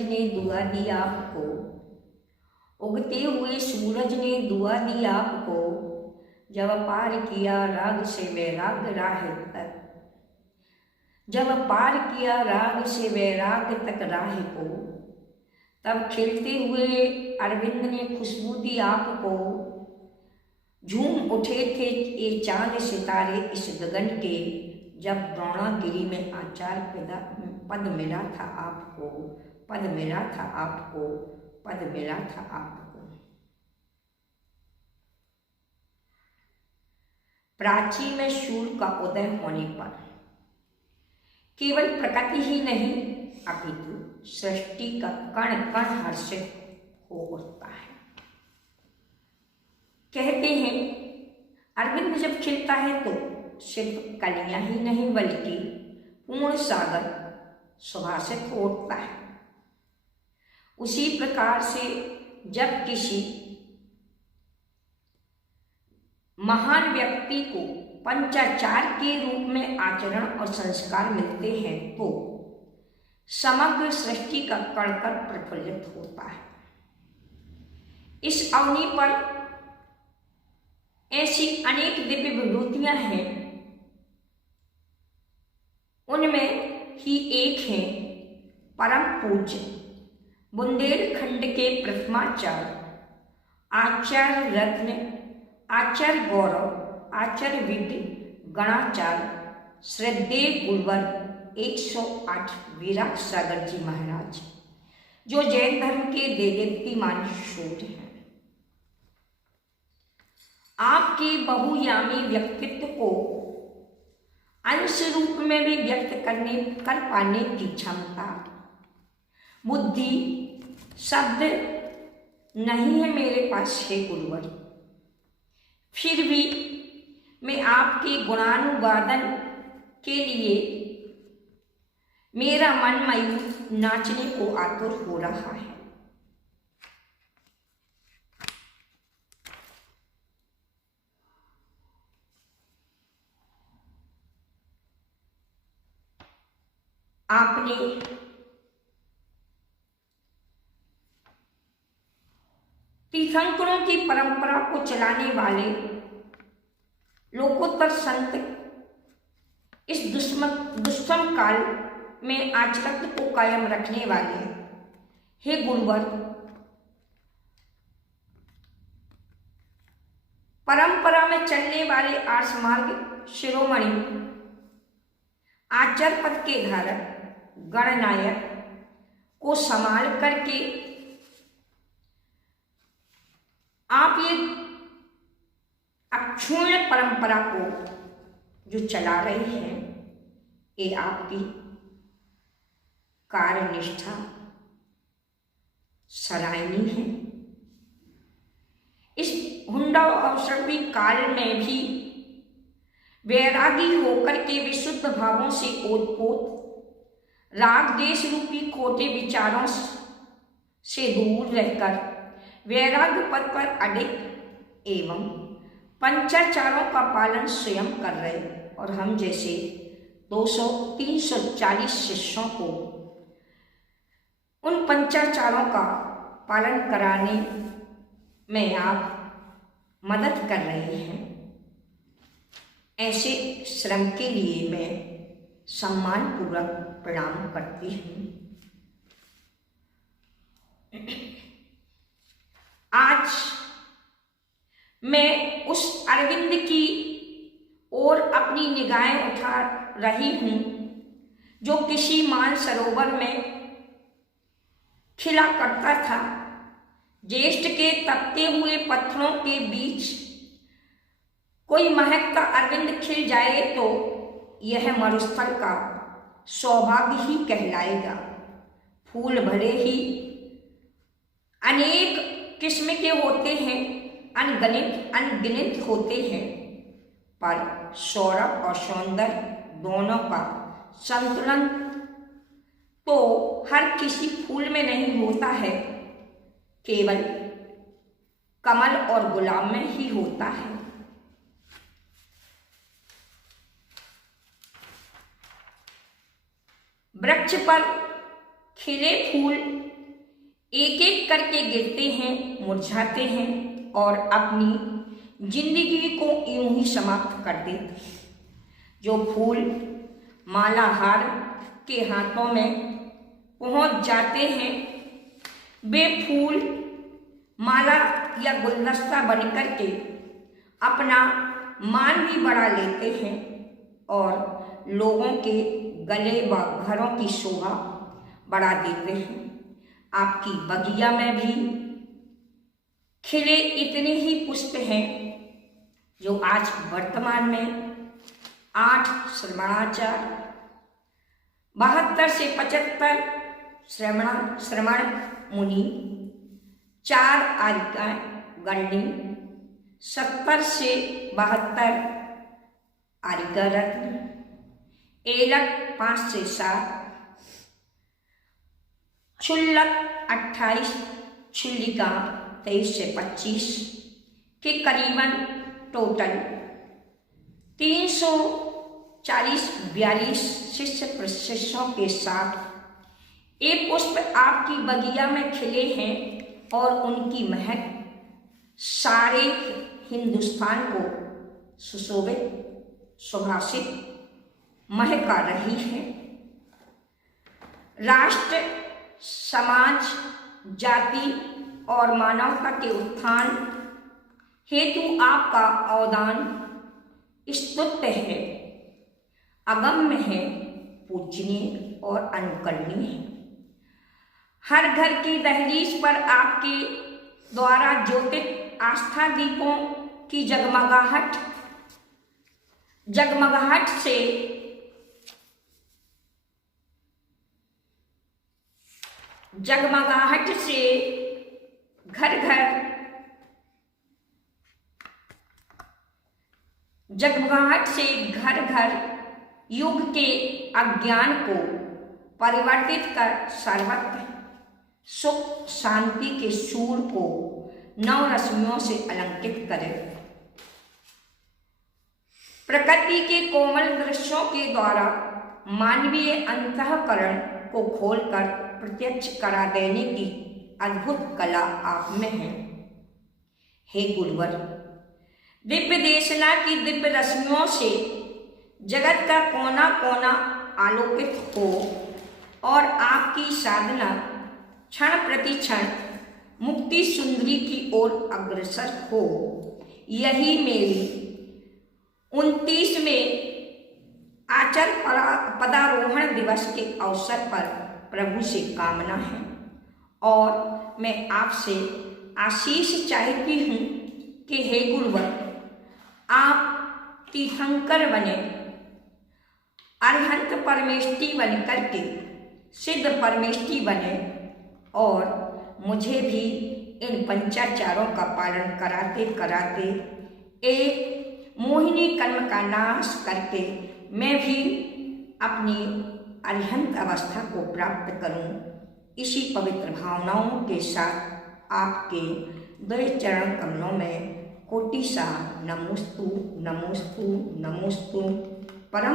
सूरज ने दुआ दी आपको, उगते हुए सूरज ने दुआ दी आपको, जब पार किया राग से वैराग राह तक, जब पार किया राग से वैराग तक राह को, तब खिलते हुए अरविंद ने खुशबू दी आपको। झूम उठे थे ये चांद सितारे इस गगन के, जब द्रोणागिरी में आचार पद मिला था आपको, पद मिला था आपको, पद मिला था आपको। प्राची में सूर्य का उदय होने पर केवल प्रकृति ही नहीं अपितु सृष्टि का कण कण हर्षित हो उठता है। कहते हैं अरविंद जब खिलता है तो सिर्फ कलियां ही नहीं बल्कि पूर्ण सागर सुभाषित हो उठता है। उसी प्रकार से जब किसी महान व्यक्ति को पंचाचार के रूप में आचरण और संस्कार मिलते हैं तो समग्र सृष्टि का कण-कण प्रफुल्लित होता है। इस अवनी पर ऐसी अनेक दिव्य विभूतियां हैं, उनमें ही एक है परम पूज्य बुंदेलखंड के प्रथमाचार्य आचार्य रत्न, आचार्य गौरव, आचार्य विद्य गणाचार्य श्रद्धेय गुरुवर 108 विराट सागर जी महाराज, जो जैन धर्म के देदीप्यमान सूर्य हैं। आपके बहुयामी व्यक्तित्व को अंश रूप में भी व्यक्त कर पाने की क्षमता, बुद्धि शब्द नहीं है मेरे पास हे गुरुवर, फिर भी मैं आपके गुणानुवादन के लिए मेरा मन मयूर नाचने को आतुर हो रहा है। आपने तीर्थंकरों की परंपरा को चलाने वाले लोकोत्तर संत इस दुष्म काल में आचरण को कायम रखने वाले हे गुरुवर, परंपरा में चलने वाले आर्ष मार्ग शिरोमणि आचार्य पद के धारक गणनायक को संभाल करके आप ये अक्षुण्ण परंपरा को जो चला रही हैं, ये आपकी कार्यनिष्ठा सराहनीय है। इस हुंडा अवसरवी काल में भी वैरागी होकर के विशुद्ध भावों से ओतपोत राग देश रूपी खोटे विचारों से दूर रहकर वैराग्य पद पर अडिग एवं पंचाचारों का पालन स्वयं कर रहे और हम जैसे 340 शिष्यों को उन पंचाचारों का पालन कराने में आप मदद कर रहे हैं। ऐसे श्रम के लिए मैं सम्मानपूर्वक प्रणाम करती हूँ। आज मैं उस अरविंद की ओर अपनी निगाहें उठा रही हूँ जो किसी मानसरोवर में खिला करता था। ज्येष्ठ के तपते हुए पत्थरों के बीच कोई महकता अरविंद खिल जाए तो यह मरुस्थल का सौभाग्य ही कहलाएगा। फूल भले ही अनेक किस्म के होते हैं, अनगिनत होते हैं, पर सौरभ और सौंदर्य दोनों का संतुलन तो हर किसी फूल में नहीं होता है, केवल कमल और गुलाब में ही होता है। वृक्ष पर खिले फूल एक एक करके गिरते हैं, मुरझाते हैं और अपनी जिंदगी को यूं ही समाप्त कर देते हैं। जो फूल माला हार के हाथों में पहुंच जाते हैं, वे फूल माला या गुलदस्ता बनकर के अपना मान भी बढ़ा लेते हैं और लोगों के गले व घरों की शोभा बढ़ा देते हैं। आपकी बगिया में भी खिले इतने ही पुष्प हैं जो आज वर्तमान में 8 श्रवणाचार, 72 से 75 श्रवण मुनि, 4 आरिकाएं गणनी, 70 से 72 आरिका रत्न, एलक 5 से 7, क्षुल्लक 28, क्षुल्लिका 23 से 25 के करीबन टोटल 340-42 शिष्य प्रशिष्यों के साथ ये पुष्प आपकी बगिया में खिले हैं और उनकी महक सारे हिंदुस्तान को सुशोभित, सुभाषित महका रही है। राष्ट्र, समाज, जाति और मानवता के उत्थान हेतु आपका अवदान स्तुत्य है, अगम्य है, पूजनीय और अनुकरणीय है। हर घर की दहलीज पर आपके द्वारा ज्योतित आस्था दीपों की जगमगाहट से घर घर युग के अज्ञान को परिवर्तित कर सर्वत्र सुख शांति के सूर को नव रश्मियों से अलंकृत करे। प्रकृति के कोमल दृश्यों के द्वारा मानवीय अंतःकरण को खोलकर प्रत्यक्ष करा देने की अद्भुत कला आप में है। हे गुरुवर, दिव्य देशना की दिव्य रश्मियों से जगत का कोना कोना आलोकित हो और आपकी साधना क्षण प्रति क्षण मुक्ति सुंदरी की ओर अग्रसर हो, यही मेरी 29वें आचर पदारोहण दिवस के अवसर पर प्रभु से कामना है। और मैं आपसे आशीष चाहती हूँ कि हे गुरुवर, आप तीर्थंकर बने, अरहंत परमेष्टि बन करके सिद्ध परमेष्टि बने और मुझे भी इन पंचाचारों का पालन कराते कराते एक मोहिनी कर्म का नाश करके मैं भी अपनी अरिहंत अवस्था को प्राप्त करूं। इसी पवित्र भावनाओं के साथ आपके द्वय चरण कमलों में कोटि सा नमोस्तु नमोस्तु नमोस्तु